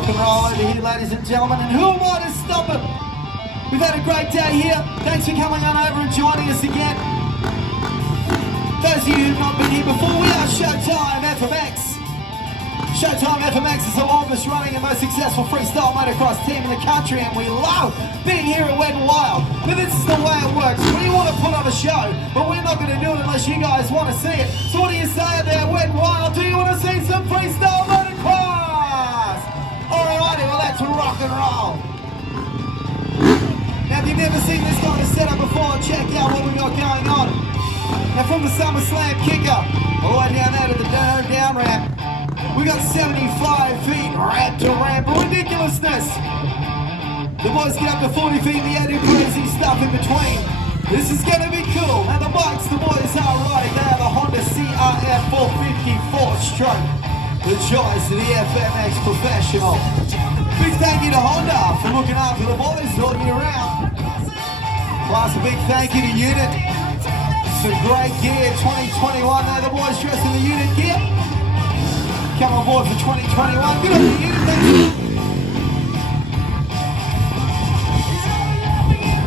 rock and roll over here, ladies and gentlemen, and who am I to stop it? We've had a great day here. Thanks for coming on over and joining us again. Those of you who've not been here before, we are Showtime FMX. Showtime FMX is the longest running and most successful freestyle motocross team in the country, and we love being here at Wet n Wild. But this is the way it works. We want to put on a show, but we're not going to do it unless you guys want to see it. So what do you say out there, Wet n Wild? Do you want to see some freestyle motocross? Alrighty, well let's rock and roll. Now if you've never seen this kind of setup before, check out what we got going on. Now from the SummerSlam kicker, all the way down there to the down ramp, we got 75 feet ramp to ramp ridiculousness. The boys get up to 40 feet, they do crazy stuff in between. This is gonna be cool. And the bikes the boys are riding, they are the Honda CRF 454 stroke. The choice of the FMX Professional. Big thank you to Honda for looking after the boys all year round. Plus a big thank you to Unit. Some great gear, 2021 there, the boys dressed in the Unit gear. Come on board for 2021. Good on you, Unit, thank you.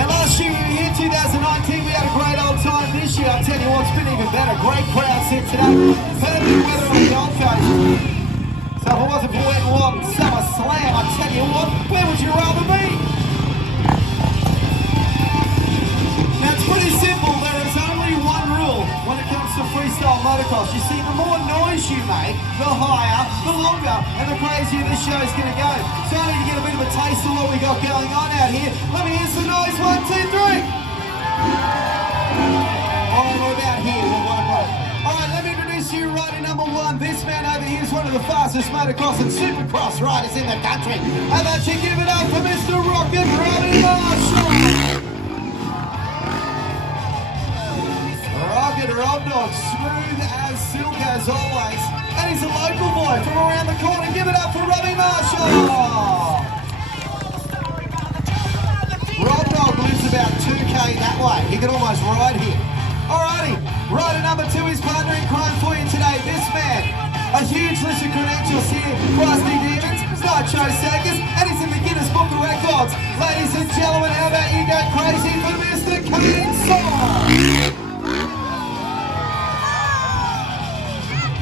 Now last year we were here, 2019, we had a great old time. This year, I'll tell you what's been even better. Great crowds here today. Perfect weather on the Gold Coast. So if it wasn't for Wet n Wild and SummerSlam, I tell you what, where would you rather be? Now it's pretty simple, there is only one rule when it comes to freestyle motocross. You see, the more noise you make, the higher, the longer, and the crazier this show is going to go. So I need to get a bit of a taste of what we got going on out here. Let me hear some noise, 1, 2, 3. Oh, we're about here, we'll work on it. Alright, let me introduce you rider number 1. This man over here is one of the fastest motocross and supercross riders in the country. I'd like to give it up for Mr. Rocket Robbie Marshall. Rocket Rob Dog, smooth as silk as always. And he's a local boy from around the corner. Give it up for Robbie Marshall. Rob Dog lives about 2k that way. He can almost ride here. Alrighty, rider number 2 is partner in crime for you today. This man, a huge list of credentials here. Rusty Demons, Sideshow Circus, and he's in the Guinness Book of Records. Ladies and gentlemen, how about you go crazy for Mr. Kane Saw?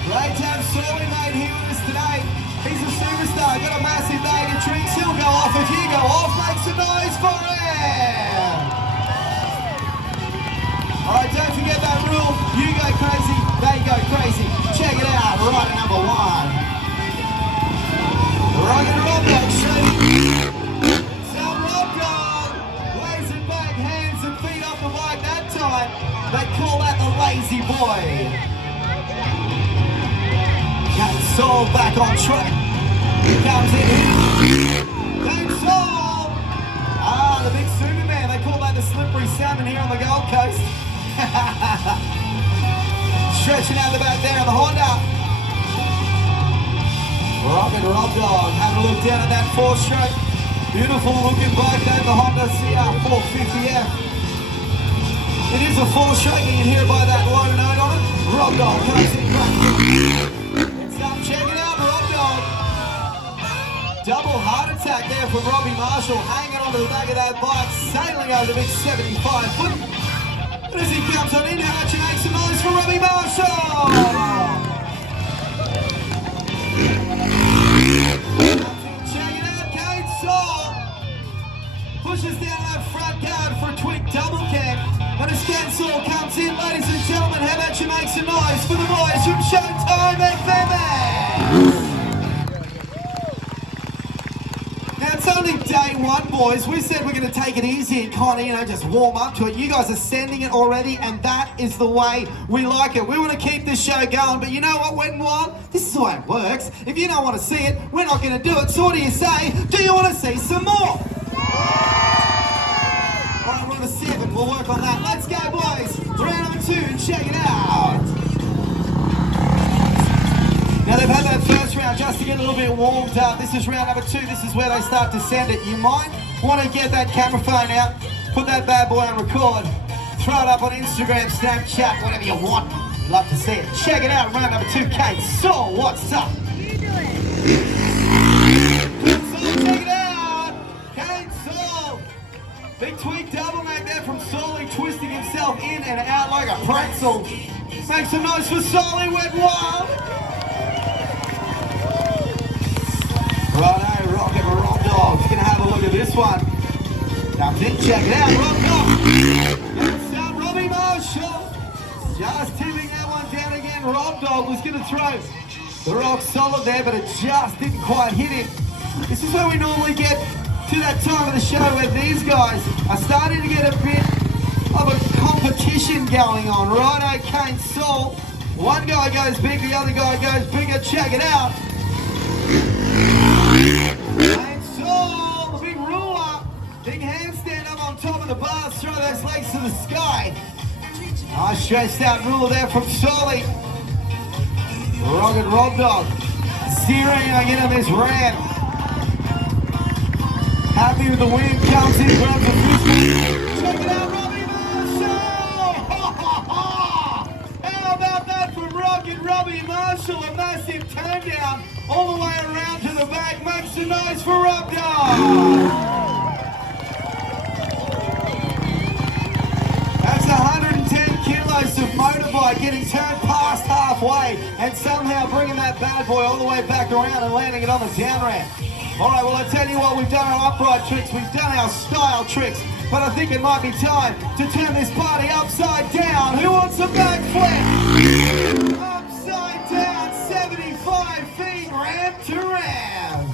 Great to have Sorley mate here with us today. He's a superstar, got a massive bag of tricks. He'll go off if you go off. Make some noise for him. Alright, don't forget that rule. You go crazy, they go crazy. Check it out, rider number 1. Rocket Rob Dog, Some Rob Dog. Lazy back, hands and feet off the bike that time. They call that the lazy boy. Soul back on track. Here comes in here. Dave Soul. Ah, the big Superman. They call that the slippery salmon here on the Gold Coast. Stretching out the back there on the Honda. Rocket Rob Dog. Having a look down at that 4-stroke. Beautiful looking bike there, the Honda CR 450F. It is a 4-stroke. You can hear by that low note on it. Rob Dog comes in back. Check it out, Rob Dog. Double heart attack there from Robbie Marshall, hanging onto the back of that bike, sailing over the big 75-foot. And as he comes on in, how you make some noise for Robbie Marshall? Check it out, Kate Saul. Pushes down that front guard for a tweak double cam. And as Kate Saul comes in, ladies and gentlemen, how about you make some noise for the boys from Showtime FMX? Now it's only day 1, boys. We said we're going to take it easy and kind of, just warm up to it. You guys are sending it already, and that is the way we like it. We want to keep this show going, but you know what, Wet n Wild? This is the way it works. If you don't want to see it, we're not going to do it. So what do you say? Do you want to see some more? Alright, we're on a 7. We'll work on that. Let's go, boys. Round number 2. Check it out. Now they've had that first round just to get a little bit warmed up. This is round number 2. This is where they start to send it. You might want to get that camera phone out, put that bad boy on record, throw it up on Instagram, Snapchat, whatever you want. Love to see it. Check it out. Round number 2. Kate Saul, what's up? cancelled. Make some noise for Solly Went Wild. Righto, Rocket Rock Dog's gonna have a look at this one. Comes in, check it out, Rock Dog. It's Robbie Marshall. Just tipping that one down again. Rock Dog was gonna throw the rock solid there, but it just didn't quite hit him. This is where we normally get to that time of the show where these guys are starting to get a bit of a competition going on. Righto, Kane Soul. One guy goes big, the other guy goes bigger. Check it out. Kane Soul, the big ruler. Big handstand up on top of the bars. Throw those legs to the sky. Nice stretched out ruler there from Solly. Rocket Rob Dog. Steering again on this ramp. Happy with the win. Comes in, grabs the first one. Check it out, Robbie Marshall! How about that from Rocket Robbie Marshall? A massive turn down all the way around to the back. Makes some noise for Rob Dog. That's 110 kilos of motorbike getting turned past halfway and somehow bringing that bad boy all the way back around and landing it on the down ramp. All right, well, I tell you what, we've done our upright tricks, we've done our style tricks, but I think it might be time to turn this party upside down. Who wants a backflip? Upside down, 75 feet, ramp to ramp.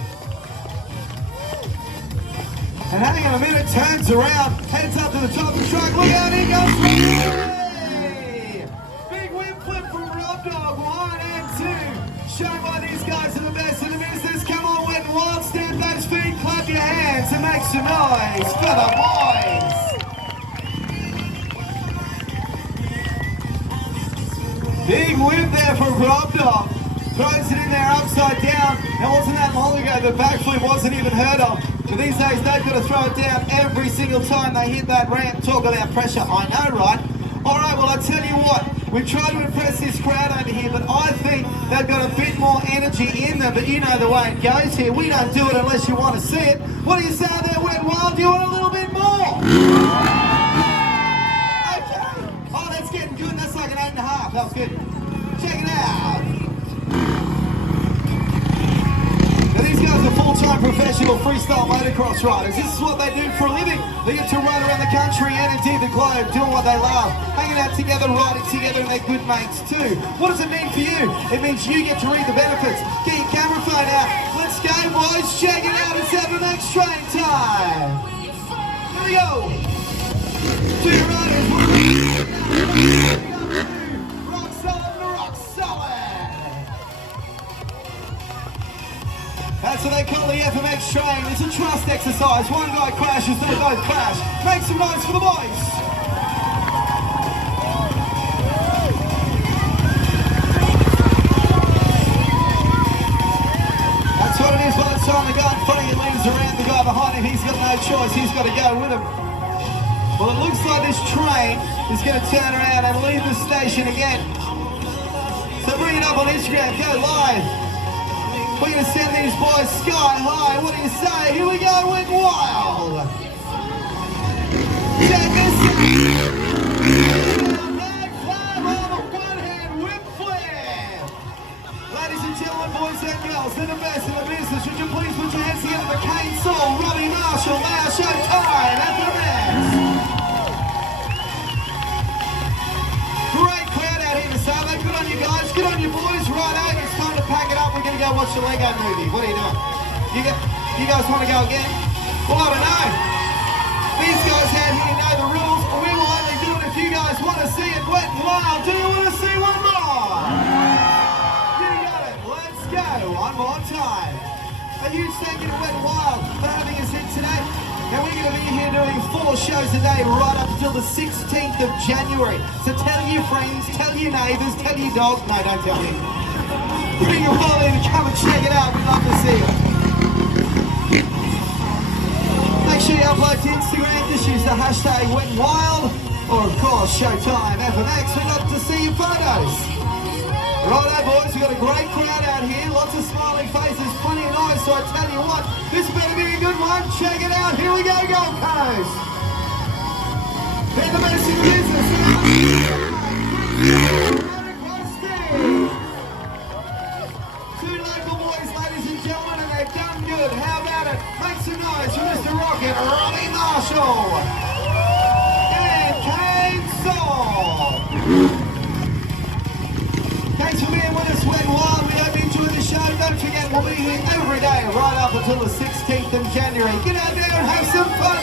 And hang on a minute, turns around, heads up to the top of the truck. Look out, here goes Ray! Big whip flip from Rob Dog, 1 and 2. Show why these guys are the best in the business. Come on, Wet and Wild, stand those feet, clap your hands and make some noise for the boys. Big whip there from Rob Dog. Throws it in there upside down. It wasn't that long ago the backflip wasn't even heard of. But these days they've got to throw it down every single time they hit that ramp. Talk about pressure, I know, right? All right, well, I tell you what, we try to impress this crowd over here, but I think they've got a bit more energy in them, but you know the way it goes here. We don't do it unless you want to see it. What do you say there, Wet and Wild? Do you want a little bit more? Okay. Oh, that's getting good. That's like an 8.5. That was good. Check it out. Now, these guys are full-time professional freestyle motocross riders. This is what they do for a living. They get to ride around the country and indeed the globe, doing what they love, hanging out together, riding together, and they're good mates too. What does it mean for you? It means you get to reap the benefits. Get your camera phone out. Let's go, boys. Check it out. It's FMX train time. Here we go. Two riders. Rock solid, rock solid. That's what they call the FMX train. It's a trust exercise. One guy crashes, they both crash. Make some noise for the boys. That's what it is by the time the guy in front of you leans around, the guy behind him, he's got no choice. He's got to go with him. Well, it looks like this train is going to turn around and leave the station again. So bring it up on Instagram. Go live. We're going to send these boys sky high. What do you say? Here we go, Wet and Wild. Check this out. Back flip on a one-hand whip flip. Ladies and gentlemen, boys and girls, they're the best in the business. Would you please put your hands together for Kane Soul, Robbie Marshall, now Showtime, FMX. Great crowd out here this Saturday. Good on you guys. Good on you boys. Right over. It's time to pack it up. We're going to go watch the Lego movie. What are you doing? You guys want to go again? Well, I don't know. These guys out here know the rules. We will only do it if you guys want to see it. Wet and Wild. Do you want to see one more? You got it. Let's go. One more time. A huge thank you to Wet and Wild for having us in today. Now we're going to be here doing 4 shows a day right up until the 16th of January. So tell your friends, tell your neighbours, tell your dog. No, don't tell me. Bring your wallet and come and check it out. We'd love to see you. Make sure you upload to Instagram. Just use the hashtag Wet and Wild. Or of course, Showtime FMX. We'd love to see your photos. Righto boys, we've got a great crowd out here, lots of smiling faces, plenty of noise, so I tell you what, this better be a good one. Check it out, here we go, Gold Coast. They're the best in the business. Two local boys, ladies and gentlemen, and they've done good. How about it? Make some noise for Mr. Rocket, Robbie Marshall, and Kane Saul. Thanks for being with us, Wet Wild. We hope you enjoyed the show. Don't forget, we'll be here every day right up until the 16th of January. Get out there and have some fun.